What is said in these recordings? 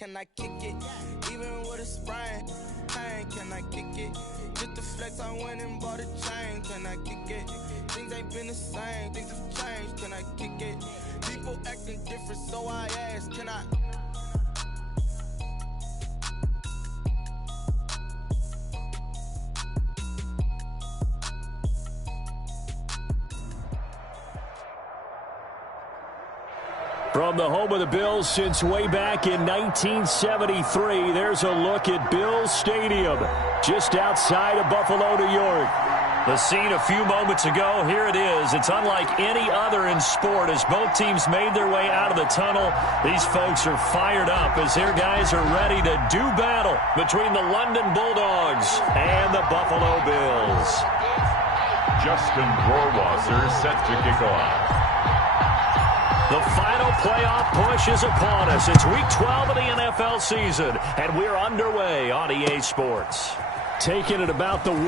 can I kick it? Even with a sprain, pain, can I kick it? Just the flex, I went and bought a chain, can I kick it? Things ain't been the same, things have changed, can I kick it? People acting different, so I asked, can I? From the home of the Bills since way back in 1973, there's a look at Bills Stadium, just outside of Buffalo, New York. The scene a few moments ago, here it is. It's unlike any other in sport as both teams made their way out of the tunnel. These folks are fired up as their guys are ready to do battle between the London Bulldogs and the Buffalo Bills. Justin Rohrwasser set to kick off. The final playoff push is upon us. It's Week 12 of the NFL season, and we're underway on EA Sports. Taking it about the 1.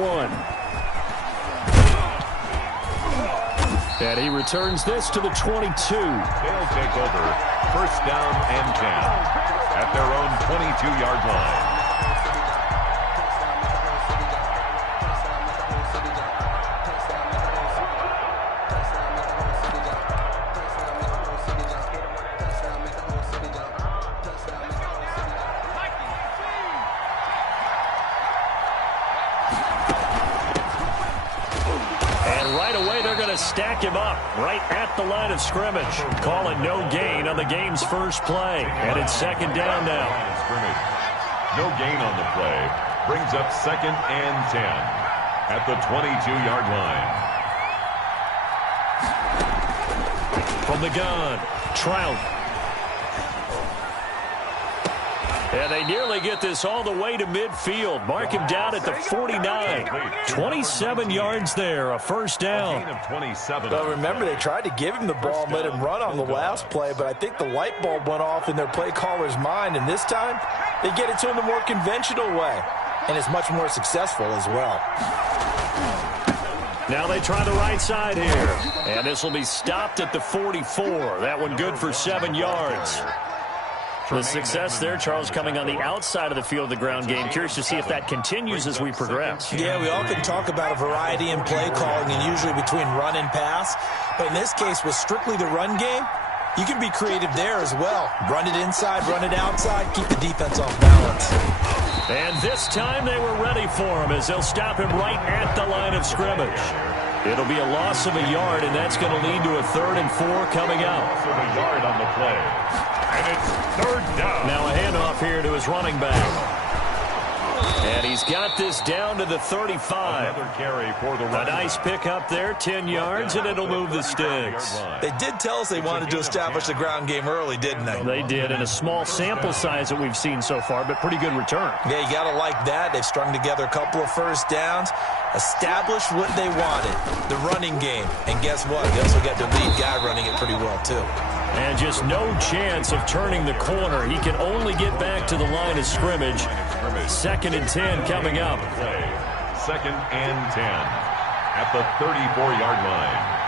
And he returns this to the 22. They'll take over. First down and 10 at their own 22-yard line. Stack him up right at the line of scrimmage. Calling no gain on the game's first play. And it's second down now. No gain on the play. Brings up second and 10 at the 22-yard line. From the gun, Trout. And they nearly get this all the way to midfield. Mark him down at the 49. 27 yards there, a first down. Well, remember, they tried to give him the ball and let him run on the last play, but I think the light bulb went off in their play caller's mind, and this time they get it to him the more conventional way, and it's much more successful as well. Now they try the right side here, and this will be stopped at the 44. That one good for 7 yards. The success there, Charles, coming on the outside of the field of the ground game. Curious to see if that continues as we progress. Yeah, we often talk about a variety in play calling and usually between run and pass. But in this case, with strictly the run game, you can be creative there as well. Run it inside, run it outside, keep the defense off balance. And this time they were ready for him as they'll stop him right at the line of scrimmage. It'll be a loss of a yard, and that's going to lead to a 3rd and 4 coming up. Loss of a yard on the play. And it's 3rd down. Now a handoff here to his running back. And he's got this down to the 35. Another carry for the a nice pickup there, 10 yards, and it'll move the sticks. They did tell us they wanted to establish the ground game early, didn't they? They did, in a small sample size that we've seen so far, but pretty good return. Yeah, you got to like that. They've strung together a couple of first downs, established what they wanted, the running game. And guess what? They also got their lead guy running it pretty well, too. And just no chance of turning the corner. He can only get back to the line of scrimmage. 2nd and 10 coming up. 2nd and 10 at the 34-yard line.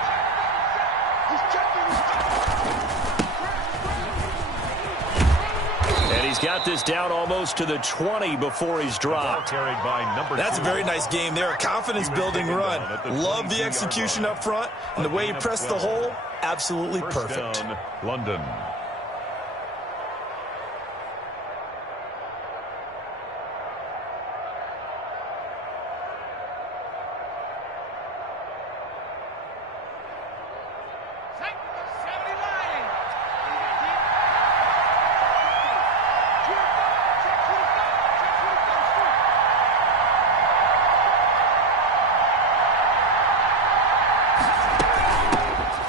And he's got this down almost to the 20 before he's dropped. That's a very nice game there. A confidence-building run. Love the execution up front. And the way he pressed the hole, absolutely perfect. Down, London.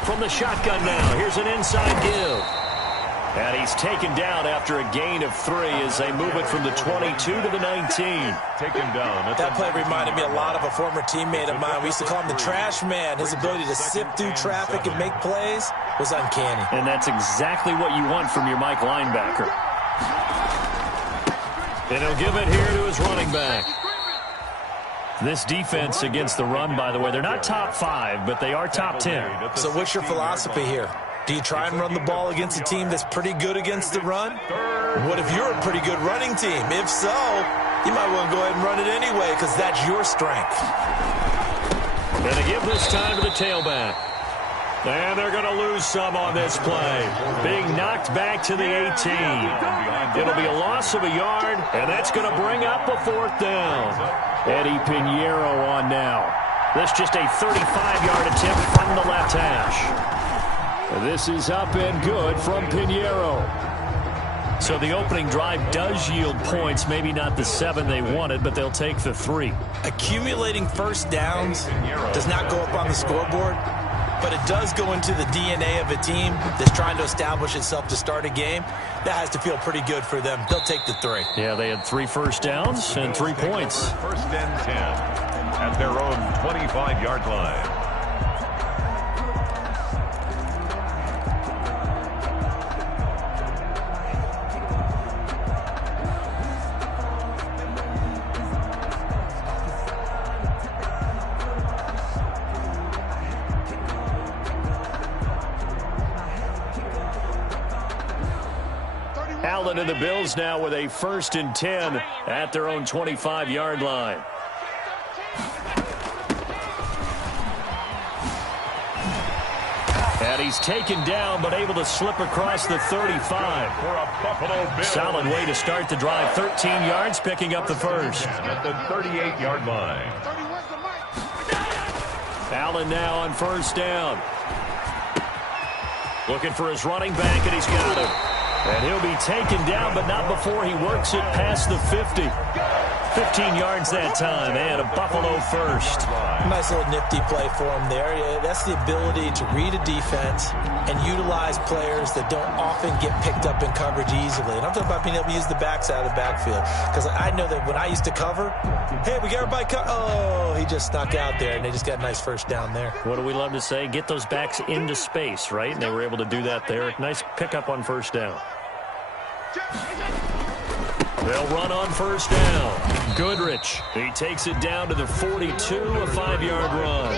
From the shotgun now, here's an inside give. And he's taken down after a gain of 3 as they move it from the 22 to the 19. Taken down. That play reminded me a lot of a former teammate of mine. We used to call him the trash man. His ability to sift through traffic and make plays was uncanny. And that's exactly what you want from your Mike linebacker. And he'll give it here to his running back. This defense against the run, by the way, they're not top 5, but they are top 10. So what's your philosophy here? Do you try and run the ball against a team that's pretty good against the run? What if you're a pretty good running team? If so, you might want to go ahead and run it anyway because that's your strength. And they give this time to the tailback. And they're going to lose some on this play. Being knocked back to the 18. It'll be a loss of a yard, and that's going to bring up a fourth down. Eddie Pinheiro on now. This just a 35-yard attempt from the left hash. This is up and good from Pinheiro. So the opening drive does yield points, maybe not the 7 they wanted, but they'll take the 3. Accumulating first downs does not go up on the scoreboard, but it does go into the DNA of a team that's trying to establish itself to start a game. That has to feel pretty good for them. They'll take the 3. Yeah, they had 3 first downs and 3 points. First and 10 at their own 25-yard line. Allen and the Bills now with a 1st and 10 at their own 25-yard line. And he's taken down but able to slip across the 35. Solid way to start the drive. 13 yards, picking up the first. At the 38-yard line. Allen now on 1st down. Looking for his running back, and he's got him. And he'll be taken down, but not before he works it past the 50. 15 yards that time, and a Buffalo first. Nice little nifty play for him there. Yeah, that's the ability to read a defense and utilize players that don't often get picked up in coverage easily. And I'm talking about being able to use the backside of the backfield. Because I know that when I used to cover, hey, we got everybody oh, he just snuck out there, and they just got a nice first down there. What do we love to say? Get those backs into space, right? And they were able to do that there. Nice pickup on 1st down. They'll run on 1st down. Goodrich, he takes it down to the 42, a 5-yard run.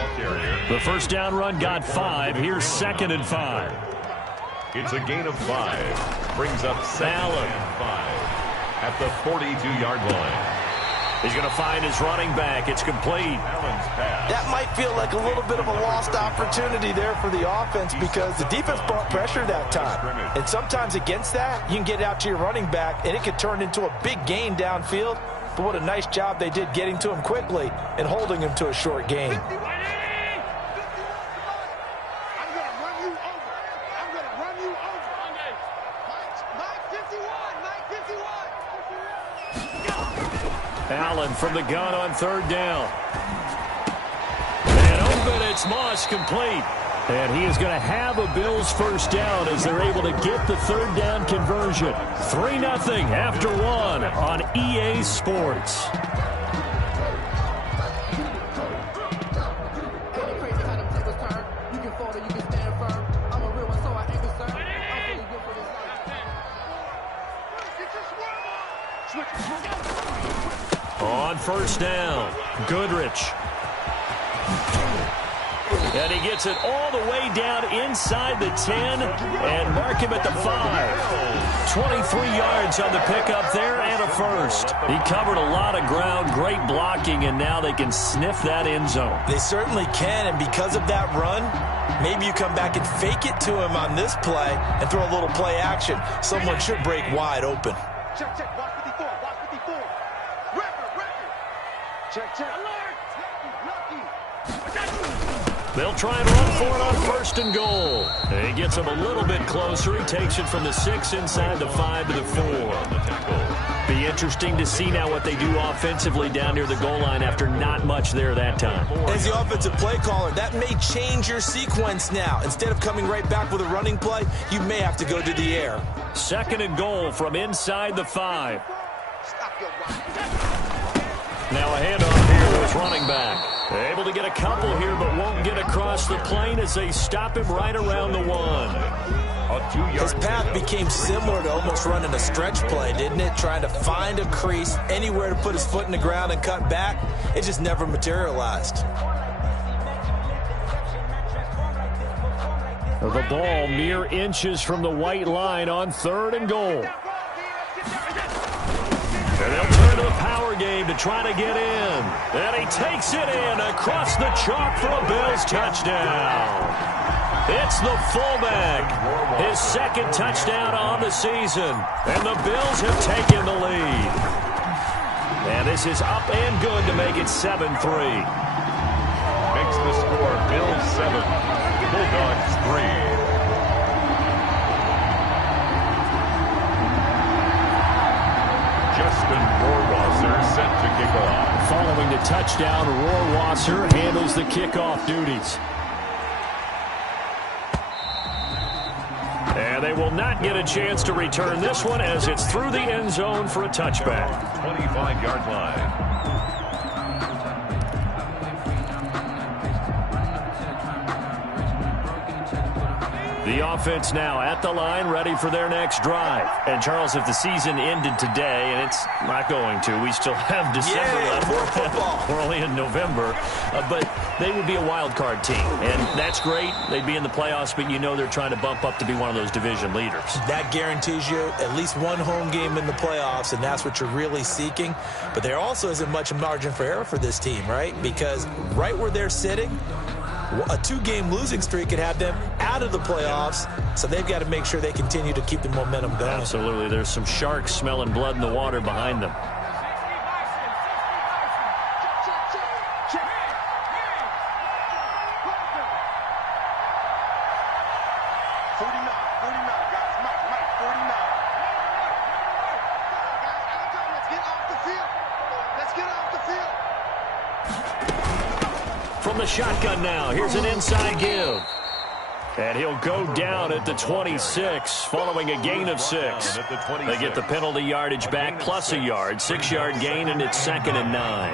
The 1st down run got 5. Here's 2nd and 5. It's a gain of 5. Brings up 2nd and 5 at the 42-yard line. He's going to find his running back. It's complete. That might feel like a little bit of a lost opportunity there for the offense because the defense brought pressure that time. And sometimes against that, you can get it out to your running back, and it could turn into a big gain downfield. But what a nice job they did getting to him quickly and holding him to a short gain. Allen from the gun on 3rd down. And open, it's Moss, complete. And he is going to have a Bills 1st down as they're able to get the 3rd down conversion. 3-0 after 1 on EA Sports. On 1st down, Goodrich. And he gets it all the way down inside the 10 and mark him at the 5. 23 yards on the pickup there and a first. He covered a lot of ground, great blocking, and now they can sniff that end zone. They certainly can, and because of that run, maybe you come back and fake it to him on this play and throw a little play action. Someone should break wide open. Check, watch 54, watch 54. Record. Check. Alert! They'll try and run for it on 1st and goal. And he gets him a little bit closer. He takes it from the 6 inside the 5 to the 4. Be interesting to see now what they do offensively down near the goal line after not much there that time. As the offensive play caller, that may change your sequence now. Instead of coming right back with a running play, you may have to go to the air. 2nd and goal from inside the 5. Now a handoff here to his running back. Able to get a couple here, but won't get across the plane as they stop him right around the 1. His path became similar to almost running a stretch play, didn't it? Trying to find a crease, anywhere to put his foot in the ground and cut back. It just never materialized. The ball mere inches from the white line on 3rd and goal. And they'll turn to the power game to try to get in. And he takes it in across the chalk for a Bills touchdown. It's the fullback. His 2nd touchdown on the season. And the Bills have taken the lead. And this is up and good to make it 7-3. Makes the score Bills 7, Bulldogs 3. Justin Rohrwasser set to kick off. Following the touchdown, Rohrwasser handles the kickoff duties. And they will not get a chance to return this one as it's through the end zone for a touchback. 25-yard line. The offense now at the line, ready for their next drive. And, Charles, if the season ended today, and it's not going to, we still have December left. More football. We're only in November. But they would be a wild card team. And that's great. They'd be in the playoffs, but you know they're trying to bump up to be one of those division leaders. That guarantees you at least one home game in the playoffs, and that's what you're really seeking. But there also isn't much margin for error for this team, right? Because right where they're sitting, a 2-game losing streak could have them out of the playoffs, so they've got to make sure they continue to keep the momentum going. Absolutely. There's some sharks smelling blood in the water behind them. From the shotgun now, here's an inside give. And he'll go down at the 26, following a gain of 6. They get the penalty yardage back plus a yard, 6-yard gain, and it's 2nd and 9.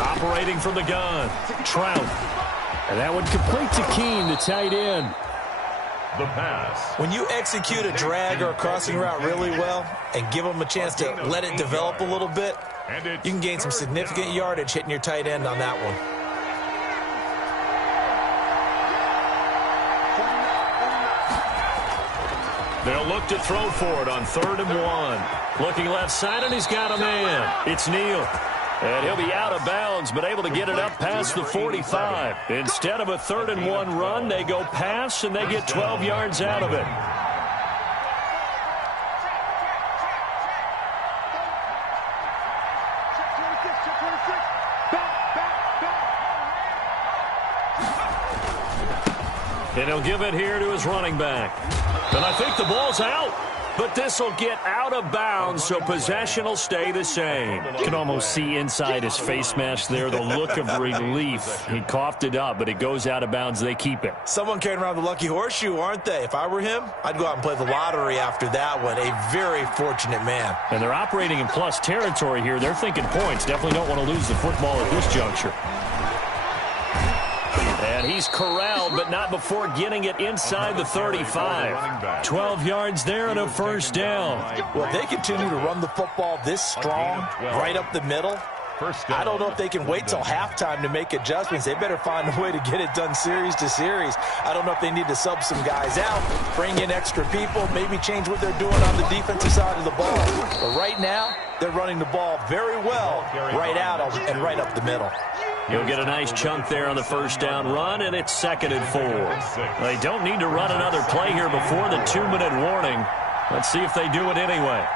Operating from the gun, Trout. And that one complete to Keene, the tight end. The pass. When you execute a drag or a crossing route really well and give them a chance to let it develop a little bit, you can gain some significant yardage hitting your tight end on that one. They'll look to throw for it on 3rd and 1. Looking left side, and he's got a man. It's Neal. And he'll be out of bounds, but able to get it up past the 45. Instead of a 3rd and 1 run, they go pass, and they get 12 yards out of it. And he'll give it here to his running back. And I think the ball's out. But this will get out of bounds, so possession will stay the same. You can almost see inside his face mask there the look of relief. He coughed it up, but it goes out of bounds. They keep it. Someone carrying around the lucky horseshoe, aren't they? If I were him, I'd go out and play the lottery after that one. A very fortunate man. And they're operating in plus territory here. They're thinking points. Definitely don't want to lose the football at this juncture. And he's corralled, but not before getting it inside the 35. 12 yards there and a 1st down. Well, if they continue to run the football this strong, right up the middle, I don't know if they can wait till halftime to make adjustments. They better find a way to get it done series to series. I don't know if they need to sub some guys out, bring in extra people, maybe change what they're doing on the defensive side of the ball. But right now, they're running the ball very well right out and right up the middle. He'll get a nice chunk there on the 1st down run, and it's 2nd and 4. They don't need to run another play here before the 2-minute warning. Let's see if they do it anyway.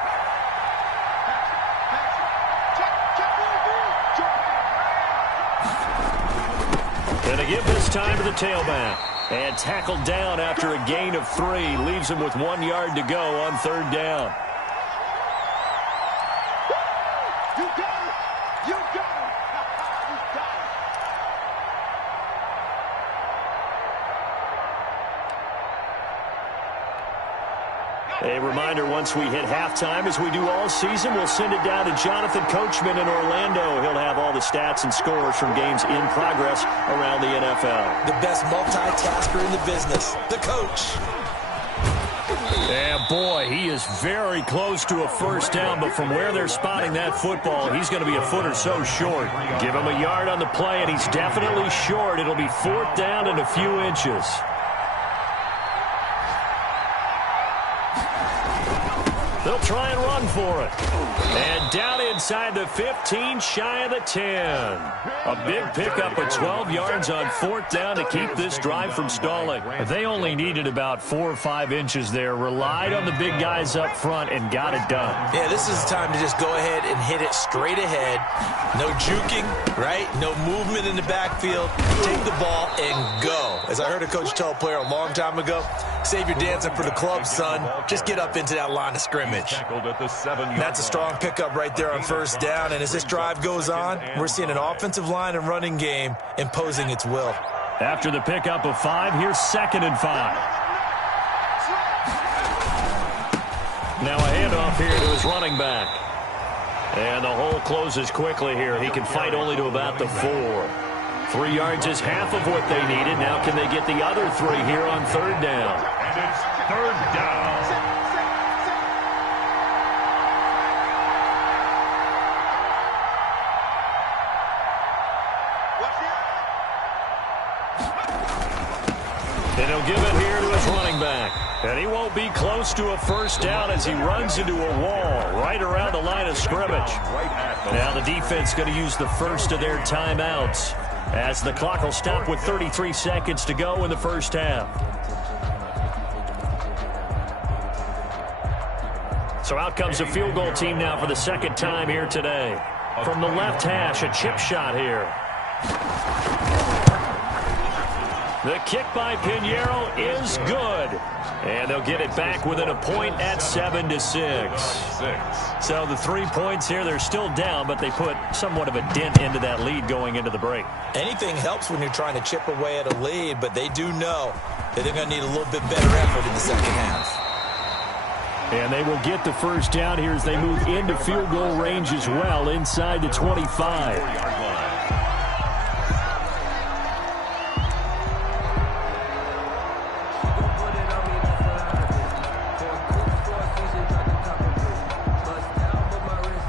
And a give this time to the tailback. And tackled down after a gain of 3. Leaves him with 1 yard to go on 3rd down. You got it! You got it! A reminder, once we hit halftime, as we do all season, we'll send it down to Jonathan Coachman in Orlando. He'll have all the stats and scores from games in progress around the NFL. The best multitasker in the business, the coach. And boy, he is very close to a first down, but from where they're spotting that football, he's going to be a foot or so short. Give him a yard on the play, and he's definitely short. It'll be 4th down and a few inches. They'll try and run for it. And down inside the 15, shy of the 10. A big pickup of 12 yards on 4th down to keep this drive from stalling. They only needed about 4 or 5 inches there, relied on the big guys up front, and got it done. Yeah, this is the time to just go ahead and hit it straight ahead. No juking, right? No movement in the backfield. Take the ball and go. As I heard a coach tell a player a long time ago, save your dancing for the club, son. Just get up into that line of scrimmage. That's a strong pickup right there on 1st down, and as this drive goes on, we're seeing an offensive line and running game imposing its will. After the pickup of 5, here's 2nd and 5. Now a handoff here to his running back. And the hole closes quickly here. He can fight only to about the 4. 3 yards is half of what they needed. Now can they get the other 3 here on 3rd down? And it's 3rd down. And he'll give it here to his running back. And he won't be close to a first down as he runs into a wall right around the line of scrimmage. Now the defense going to use the first of their timeouts as the clock will stop with 33 seconds to go in the first half. So out comes the field goal team now for the 2nd time here today. From the left hash, a chip shot here. The kick by Pinheiro is good. And they'll get it back within a point at 7-6. So the 3 points here, they're still down, but they put somewhat of a dent into that lead going into the break. Anything helps when you're trying to chip away at a lead, but they do know that they're going to need a little bit better effort in the second half. And they will get the first down here as they move into field goal range as well, inside the 25.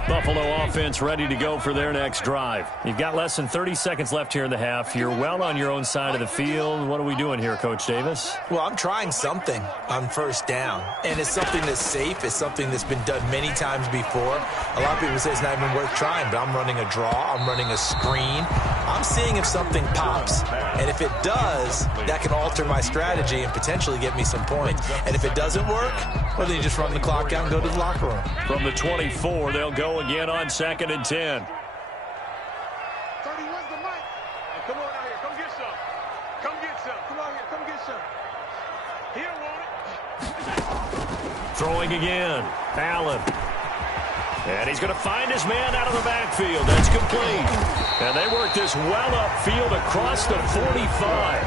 Buffalo offense ready to go for their next drive. You've got less than 30 seconds left here in the half. You're well on your own side of the field. What are we doing here, Coach Davis? Well, I'm trying something on 1st down, and it's something that's safe. It's something that's been done many times before. A lot of people say it's not even worth trying, but I'm running a draw. I'm running a screen. I'm seeing if something pops, and if it does, that can alter my strategy and potentially get me some points. And if it doesn't work, well, then you just run the clock out and go to the locker room. From the 24, they'll go again on 2nd and 10. 30, where's the mic? Hey, come on out here. Come get some. Come get some. Come on here. Come get some. He don't want it. Throwing again. Allen. And he's going to find his man out of the backfield. That's complete. And they work this well upfield across the 45.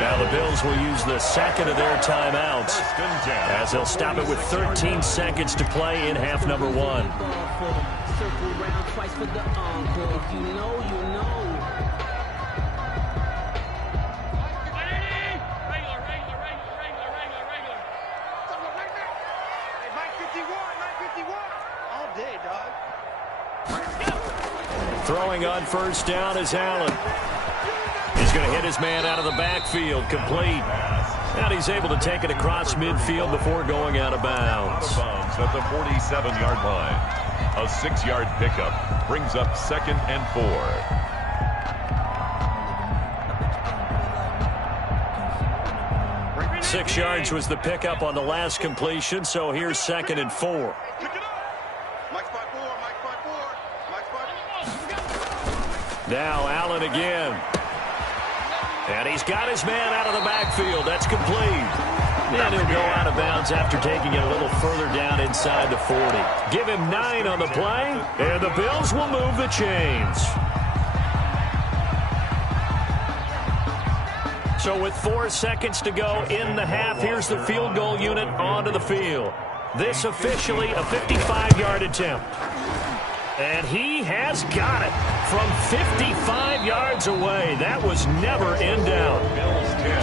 Now the Bills will use the 2nd of their timeouts as they'll stop it with 13 seconds to play in half number 1. Throwing on 1st down is Allen. He's going to hit his man out of the backfield, complete. And he's able to take it across midfield before going out of bounds. At the 47-yard line. A 6-yard pickup brings up 2nd and 4. 6 yards was the pickup on the last completion, so here's 2nd and 4. Now Allen again. And he's got his man out of the backfield. That's complete. And he'll go out of bounds after taking it a little further down inside the 40. Give him 9 on the play, and the Bills will move the chains. So with 4 seconds to go in the half, here's the field goal unit onto the field. This officially a 55-yard attempt. And he has got it. from 55 yards away. That was never in doubt.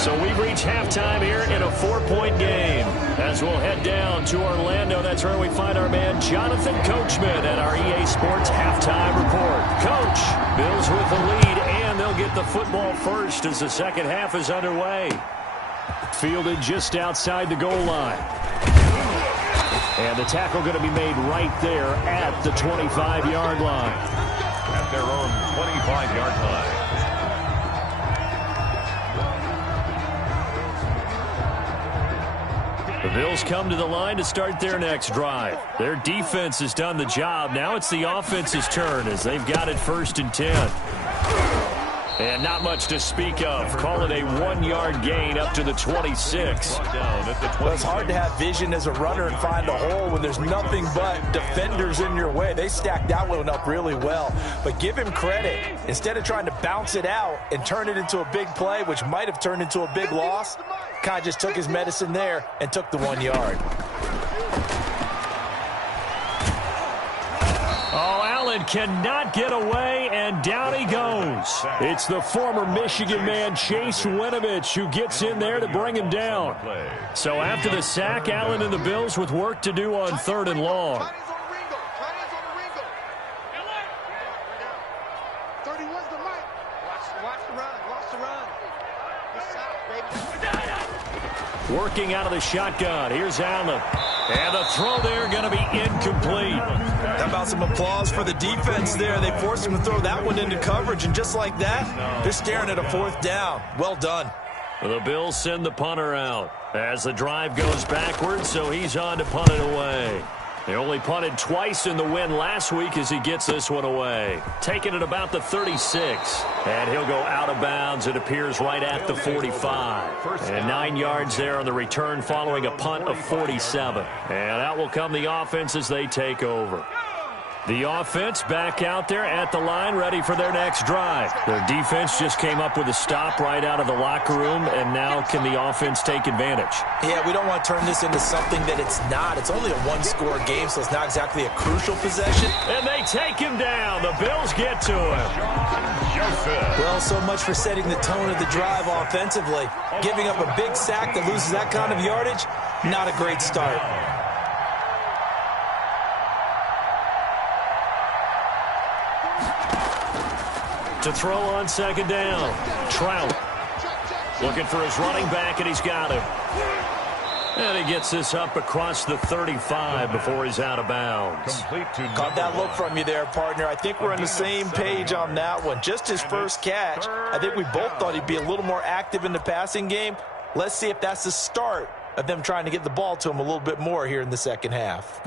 So we reach halftime here in a 4-point game. As we'll head down to Orlando, that's where we find our man Jonathan Coachman at our EA Sports halftime report. Coach, Bills with the lead, and they'll get the football first as the second half is underway. Fielded just outside the goal line. And the tackle going to be made right there at the 25-yard line. At their own 25-yard line. The Bills come to the line to start their next drive. Their defense has done the job. Now it's the offense's turn as they've got it 1st and 10. And not much to speak of. Call it a 1-yard gain up to the 26. Well, it's hard to have vision as a runner and find a hole when there's nothing but defenders in your way. They stacked that one up really well. But give him credit. Instead of trying to bounce it out and turn it into a big play, which might have turned into a big loss, kind of just took his medicine there and took the 1 yard. Oh, Allen cannot get away, and down he goes. It's the former Michigan man, Chase Winovich, who gets in there to bring him down. So after the sack, Allen and the Bills with work to do on 3rd and long. Working out of the shotgun. Here's Allen. And the throw there going to be incomplete. How about some applause for the defense there? They forced him to throw that one into coverage, and just like that, they're staring at a 4th down. Well done. The Bills send the punter out as the drive goes backwards, so he's on to punt it away. They only punted twice in the win last week as he gets this one away. Taking it about the 36. And he'll go out of bounds. It appears right at the 45. And 9 yards there on the return following a punt of 47. And out will come the offense as they take over. The offense back out there at the line, ready for their next drive. Their defense just came up with a stop right out of the locker room, and now can the offense take advantage? Yeah, we don't want to turn this into something that it's not. It's only a 1-score game, so it's not exactly a crucial possession. And they take him down. The Bills get to him. Well, so much for setting the tone of the drive offensively. Giving up a big sack that loses that kind of yardage, not a great start. To throw on 2nd down. Trout looking for his running back, and he's got him. And he gets this up across the 35 before he's out of bounds. Caught that look from you there, partner. I think we're on the same page on that one. Just his first catch. I think we both thought he'd be a little more active in the passing game. Let's see if that's the start of them trying to get the ball to him a little bit more here in the second half.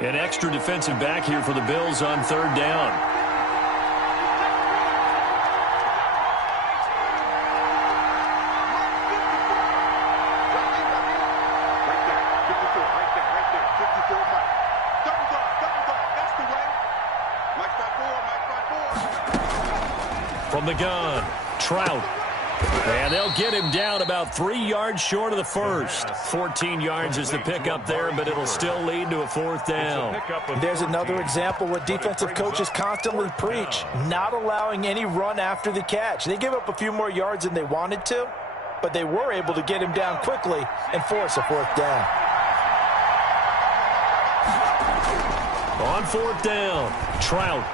An extra defensive back here for the Bills on 3rd down. From the gun, Trout. And they'll get him down about 3 yards short of the first. 14 yards is the pickup there, but it'll still lead to a 4th down. There's another example what defensive coaches constantly preach, not allowing any run after the catch. They gave up a few more yards than they wanted to, but they were able to get him down quickly and force a 4th down. On 4th down, Trout.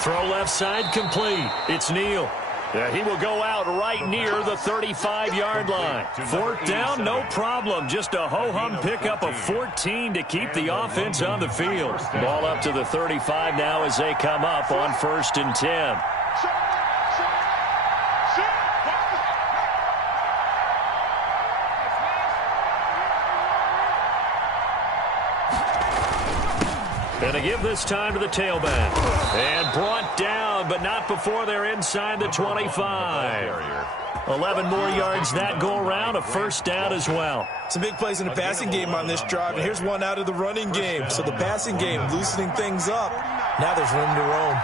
Throw left side complete. It's Neal. Yeah, he will go out right near the 35-yard line. 4th down, no problem. Just a ho-hum pickup of 14 to keep the offense on the field. Ball up to the 35 now as they come up on 1st and 10. And to give this time to the tailback. And brought down, but not before they're inside the 25. 11 more yards that go around, a 1st down as well. Some big plays in the passing game on this drive, and here's one out of the running game. So the passing game loosening things up. Now there's room to roam.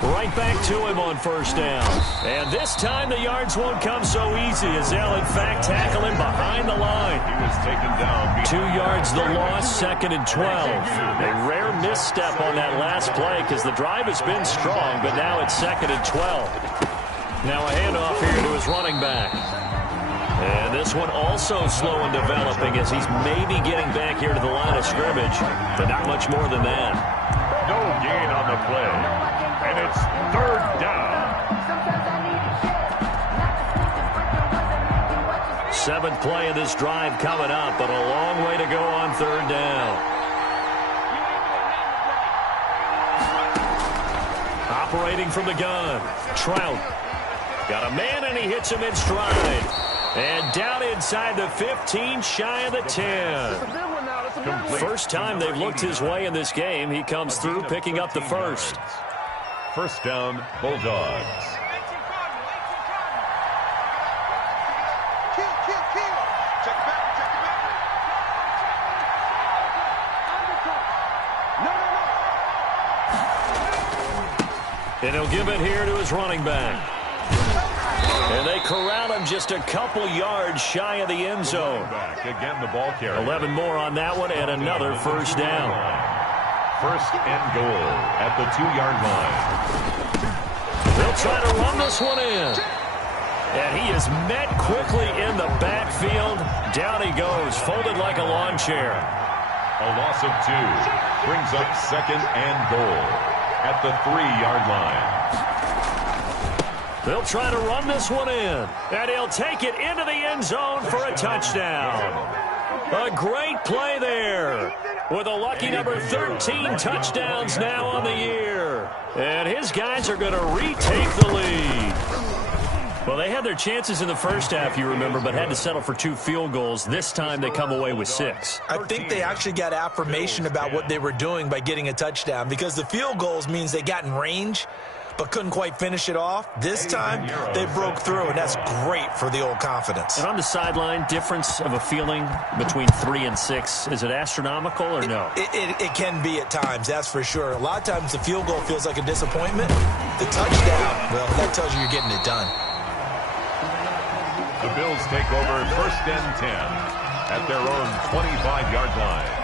Right back to him on first down. And this time the yards won't come so easy as they'll, in fact, tackle him behind the line. He was taken down. 2 yards the loss, 2nd and 12. A rare misstep on that last play because the drive has been strong, but now it's 2nd and 12. Now a handoff here to his running back. And this one also slow in developing as he's maybe getting back here to the line of scrimmage, but not much more than that. No gain on the play. And it's 3rd down. 7th play of this drive coming up, but a long way to go on 3rd down. Operating from the gun, Trout. Got a man, and he hits him in stride. And down inside the 15, shy of the 10. First time they've looked his way in this game. He comes through picking up the first. First down, Bulldogs. And he'll give it here to his running back. And they corral him just a couple yards shy of the end zone. Again, the ball carrier. 11 more on that one and another first down. First and goal at the 2-yard line. They'll try to run this one in. And he is met quickly in the backfield. Down he goes, folded like a lawn chair. A loss of 2 brings up 2nd and goal at the 3-yard line. They'll try to run this one in. And he'll take it into the end zone for a touchdown. A great play there. With a lucky number 13 touchdowns now on the year. And his guys are going to retake the lead. Well, they had their chances in the first half, you remember, but had to settle for 2 field goals. This time they come away with 6. I think they actually got affirmation about what they were doing by getting a touchdown, because the field goals means they got in range but couldn't quite finish it off. This time, they broke through, and that's great for the old confidence. And on the sideline, difference of a feeling between 3 and 6, is it astronomical or no? It can be at times, that's for sure. A lot of times the field goal feels like a disappointment. The touchdown, well, that tells you you're getting it done. The Bills take over first and 10 at their own 25-yard line.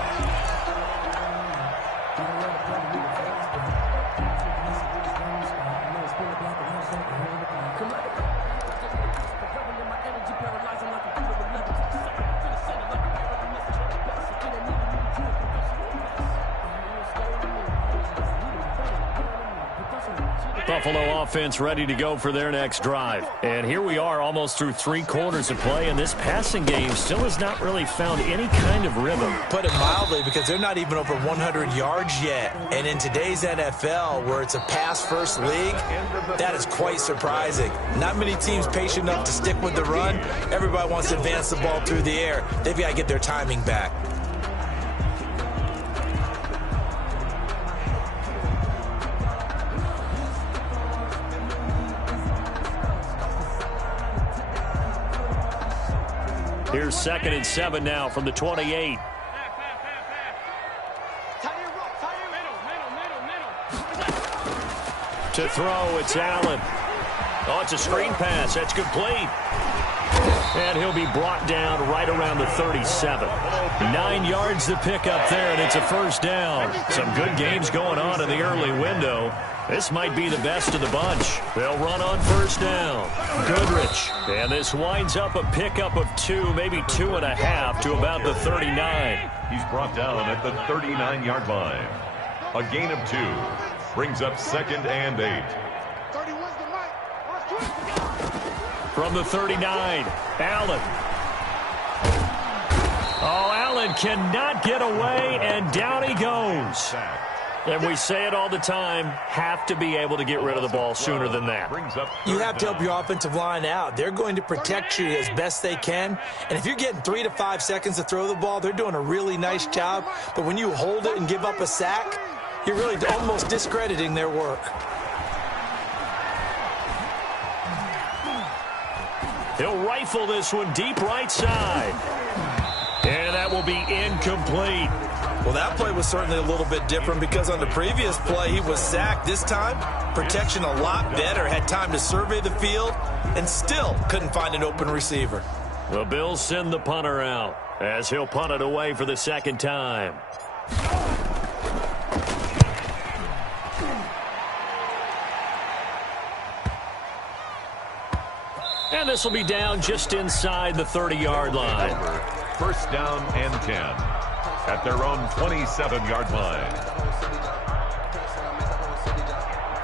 Buffalo offense ready to go for their next drive. And here we are almost through 3 quarters of play, and this passing game still has not really found any kind of rhythm. Put it mildly, because they're not even over 100 yards yet. And in today's NFL, where it's a pass-first league, that is quite surprising. Not many teams patient enough to stick with the run. Everybody wants to advance the ball through the air. They've got to get their timing back. Here's 2nd and 7 now from the 28. To throw, it's Allen. Oh, it's a screen pass. That's complete. And he'll be brought down right around the 37. 9 yards to pick up there, and it's a first down. Some good games going on in the early window. This might be the best of the bunch. They'll run on first down. Goodrich. And this winds up a pickup of 2, maybe 2.5 to about the 39. He's brought down at the 39-yard line. A gain of 2 brings up 2nd and 8. From the 39, Allen. Oh, Allen cannot get away, and down he goes. And we say it all the time, have to be able to get rid of the ball sooner than that. You have to help your offensive line out. They're going to protect you as best they can. And if you're getting 3 to 5 seconds to throw the ball, they're doing a really nice job. But when you hold it and give up a sack, you're really almost discrediting their work. He'll rifle this one deep right side. And that will be incomplete. Well, that play was certainly a little bit different because on the previous play, he was sacked. This time, protection a lot better. Had time to survey the field and still couldn't find an open receiver. The Bills send the punter out as he'll punt it away for the second time. And this will be down just inside the 30-yard line. First down and 10 at their own 27-yard line.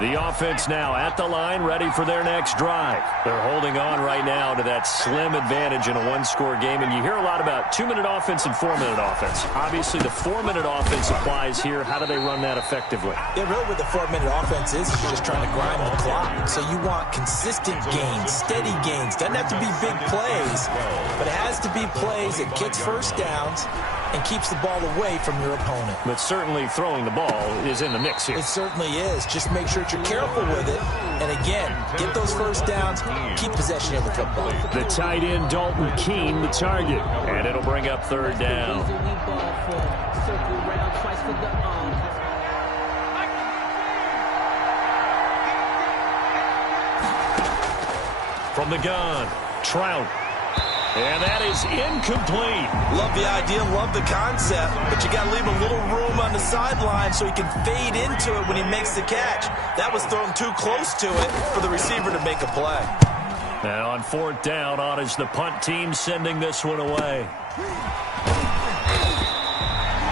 The offense now at the line, ready for their next drive. They're holding on right now to that slim advantage in a one-score game. And you hear a lot about 2-minute offense and 4-minute offense. Obviously, the 4-minute offense applies here. How do they run that effectively? Yeah, really what the 4-minute offense is you're just trying to grind the clock. So you want consistent gains, steady gains. Doesn't have to be big plays, but it has to be plays that gets first downs and keeps the ball away from your opponent. But certainly throwing the ball is in the mix here. It certainly is. Just make sure that you're careful with it. And again, get those first downs, keep possession of the football. The tight end, Dalton Keene, the target. And it'll bring up third down. From the gun, Trout. And that is incomplete. Love the idea, love the concept, but you got to leave a little room on the sideline so he can fade into it when he makes the catch. That was thrown too close to it for the receiver to make a play. Now on fourth down, on is the punt team sending this one away.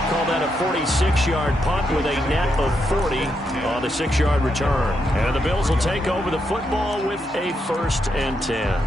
Call that a 46-yard punt with a net of 40 on the 6-yard return. And the Bills will take over the football with a 1st and 10.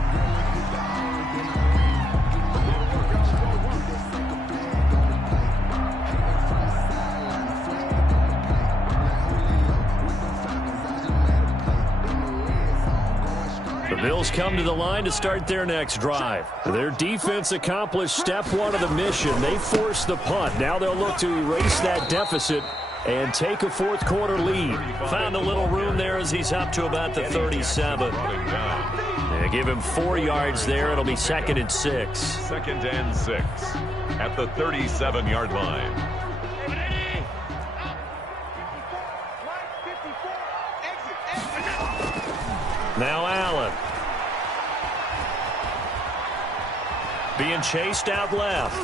The Bills come to the line to start their next drive. Their defense accomplished step one of the mission. They forced the punt. Now they'll look to erase that deficit and take a fourth quarter lead. Found a little room there as he's up to about the 37. They give him 4 yards there. It'll be 2nd and 6. 2nd and 6 at the 37-yard line. Now Allen. Being chased out left.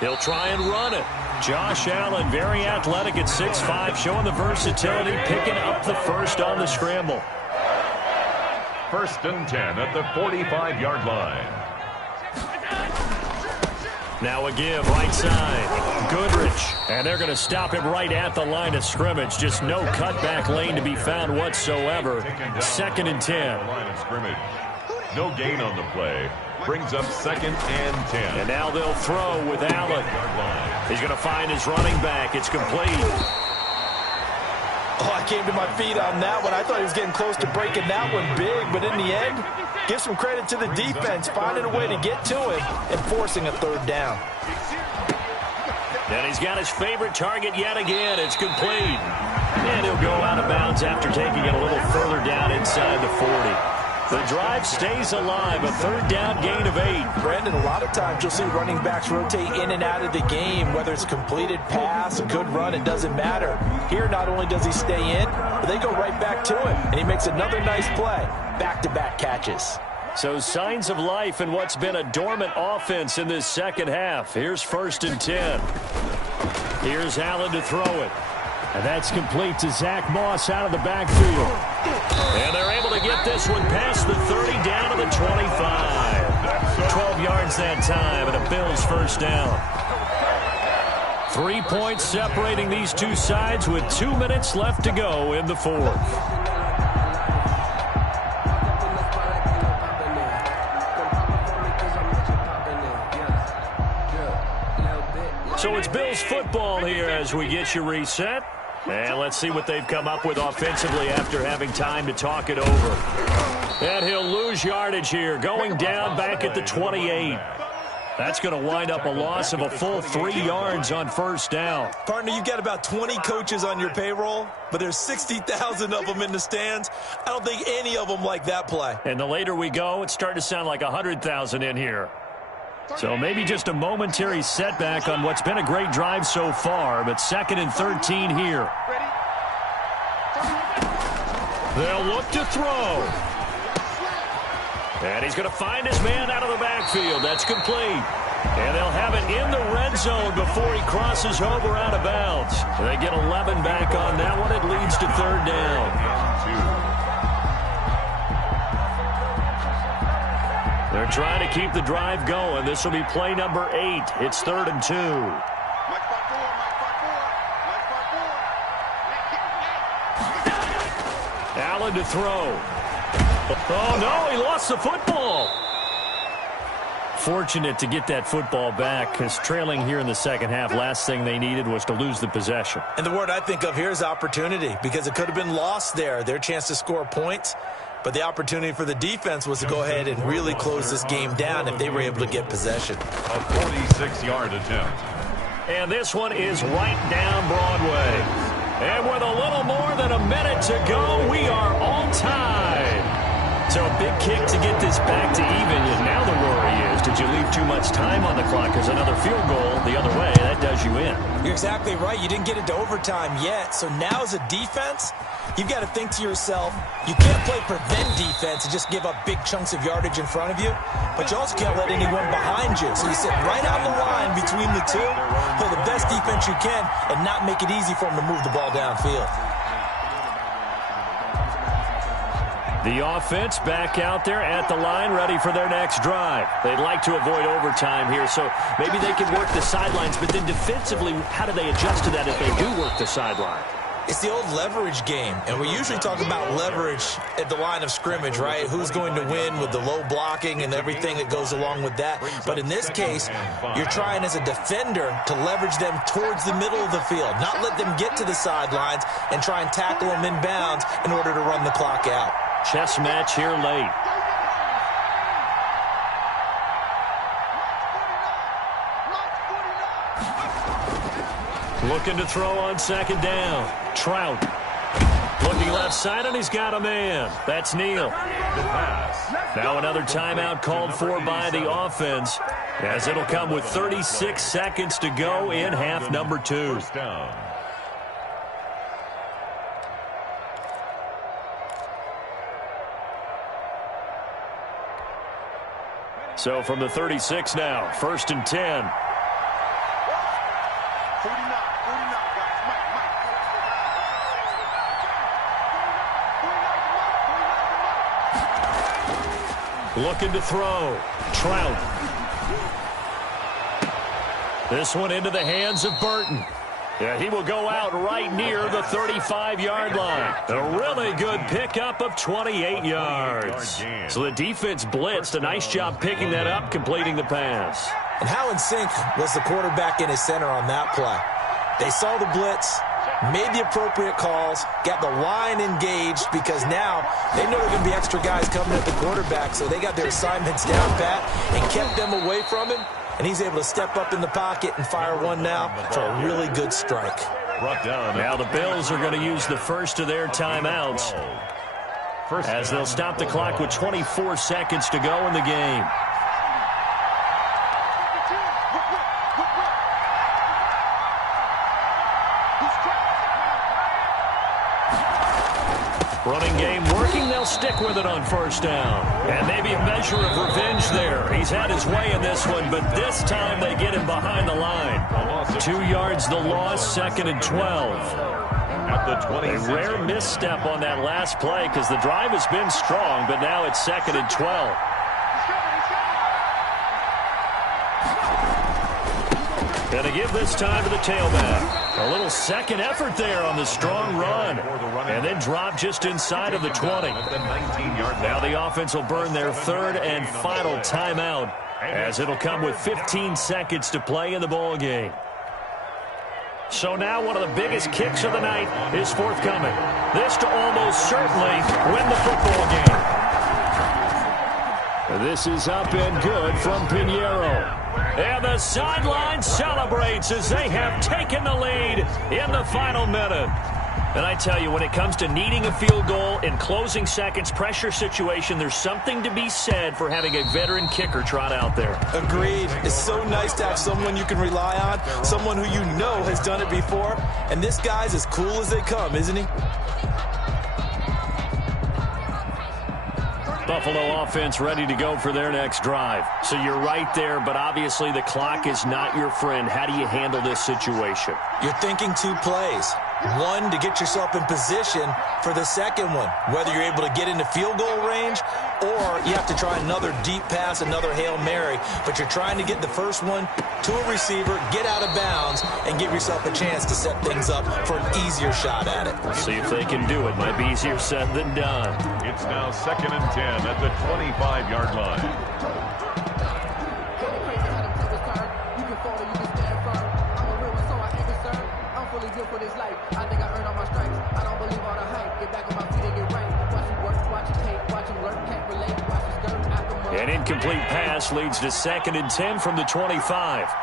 He'll try and run it. Josh Allen, very athletic at 6'5", showing the versatility, picking up the first on the scramble. 1st and 10 at the 45-yard line. Now a give, right side. Goodrich. And they're going to stop him right at the line of scrimmage. Just no cutback lane to be found whatsoever. 2nd and 10. Line of scrimmage. No gain on the play. Brings up 2nd and 10. And now they'll throw with Allen. He's going to find his running back. It's complete. Oh, I came to my feet on that one. I thought he was getting close to breaking that one big, but in the end, give some credit to the defense, finding a way to get to it and forcing a 3rd down. And he's got his favorite target yet again. It's complete. And he'll go out of bounds after taking it a little further down inside the 40. The drive stays alive, a 3rd down gain of 8. Brandon, a lot of times you'll see running backs rotate in and out of the game, whether it's completed pass, a good run, it doesn't matter. Here, not only does he stay in, but they go right back to him, and he makes another nice play. Back-to-back catches. So signs of life in what's been a dormant offense in this second half. Here's 1st and 10. Here's Allen to throw it. And that's complete to Zach Moss out of the backfield. And they're able to get this one past the 30 down to the 25. 12 yards that time, and a Bills 1st down. 3 points separating these two sides with 2 minutes left to go in the 4th. So it's Bills football here as we get you reset. And let's see what they've come up with offensively after having time to talk it over. And he'll lose yardage here, going down back at the 28. That's going to wind up a loss of a full 3 yards on 1st down. Partner, you've got about 20 coaches on your payroll, but there's 60,000 of them in the stands. I don't think any of them like that play. And the later we go, it's starting to sound like 100,000 in here. So maybe just a momentary setback on what's been a great drive so far, but 2nd and 13 here. They'll look to throw. And he's going to find his man out of the backfield. That's complete. And they'll have it in the red zone before he crosses over out of bounds. They get 11 back on that one. It leads to 3rd down. They're trying to keep the drive going. This will be play number 8. It's 3rd and 2. Allen to throw. Oh, no, he lost the football. Fortunate to get that football back, because trailing here in the second half, last thing they needed was to lose the possession. And the word I think of here is opportunity, because it could have been lost there, their chance to score points. But the opportunity for the defense was to go ahead and really close this game down if they were able to get possession. A 46-yard attempt. And this one is right down Broadway. And with a little more than a minute to go, we are all tied. So a big kick to get this back to even. And now the worry is, did you leave too much time on the clock? Because another field goal the other way, that does you in. You're exactly right. You didn't get it to overtime yet. So now as a defense, you've got to think to yourself, you can't play prevent defense and just give up big chunks of yardage in front of you, but you also can't let anyone behind you. So you sit right on the line between the two, play the best defense you can, and not make it easy for them to move the ball downfield. The offense back out there at the line, ready for their next drive. They'd like to avoid overtime here, so maybe they can work the sidelines, but then defensively, how do they adjust to that if they do work the sideline? It's the old leverage game, and we usually talk about leverage at the line of scrimmage, right? Who's going to win with the low blocking and everything that goes along with that. But in this case, you're trying as a defender to leverage them towards the middle of the field, not let them get to the sidelines and try and tackle them inbounds in order to run the clock out. Chess match here late. Looking to throw on 2nd down. Trout. Looking left side, and he's got a man. That's Neal. Now another timeout called for by the offense, as it'll come with 36 seconds to go in half number 2. First down. So from the 36 now, 1st and 10. Looking to throw. Trout. This one into the hands of Burton. Yeah, he will go out right near the 35-yard line. A really good pickup of 28 yards. So the defense blitzed. A nice job picking that up, completing the pass. And how in sync was the quarterback in his center on that play? They saw the blitz, made the appropriate calls, got the line engaged, because now they know there are going to be extra guys coming at the quarterback, so they got their assignments down pat and kept them away from him. And he's able to step up in the pocket and fire one now for a really good strike. Now the Bills are going to use the first of their timeouts, as they'll stop the clock with 24 seconds to go in the game. Running game working. They'll stick with it on 1st down. And maybe a measure of revenge there. He's had his way in this one, but this time they get him behind the line. 2 yards the loss, 2nd and 12. At the 26. A rare misstep on that last play, because the drive has been strong, but now it's 2nd and 12. Gonna give this time to the tailback. A little second effort there on the strong run. And then drop just inside of the 20. Now the offense will burn their 3rd and final timeout, as it'll come with 15 seconds to play in the ball game. So now one of the biggest kicks of the night is forthcoming. This to almost certainly win the football game. This is up and good from Pinheiro. And the sideline celebrates as they have taken the lead in the final minute. And I tell you, when it comes to needing a field goal in closing seconds, pressure situation, there's something to be said for having a veteran kicker trot out there. Agreed. It's so nice to have someone you can rely on, someone who you know has done it before. And this guy's as cool as they come, isn't he? Buffalo offense ready to go for their next drive. So you're right there, but obviously the clock is not your friend. How do you handle this situation? You're thinking 2 plays. One, to get yourself in position for the second one, whether you're able to get into field goal range or you have to try another deep pass, another Hail Mary, but you're trying to get the first one to a receiver, get out of bounds, and give yourself a chance to set things up for an easier shot at it. See if they can do it. Might be easier said than done. It's now 2nd and 10 at the 25-yard line. For this life, I think I earned all my stripes. I don't believe all the hype. Get back on my feet and get right. Watch him work, watch him tape, watch him work, can't relate. Watch his dirt after An incomplete pass leads to 2nd and 10 from the 25. Hey,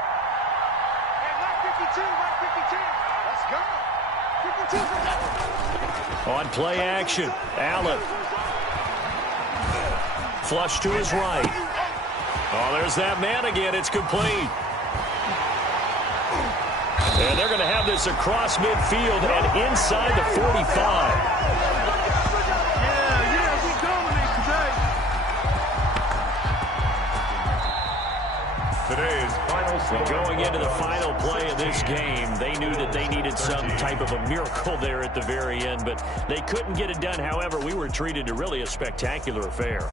Mike 52, let's go. 52. On play action, Allen. Flush to his right. Oh, there's that man again. It's complete. And they're going to have this across midfield and inside the 45. Yeah, we dominate today. Today's final score. Going into the final play of this game, they knew that they needed some type of a miracle there at the very end, but they couldn't get it done. However, we were treated to really a spectacular affair.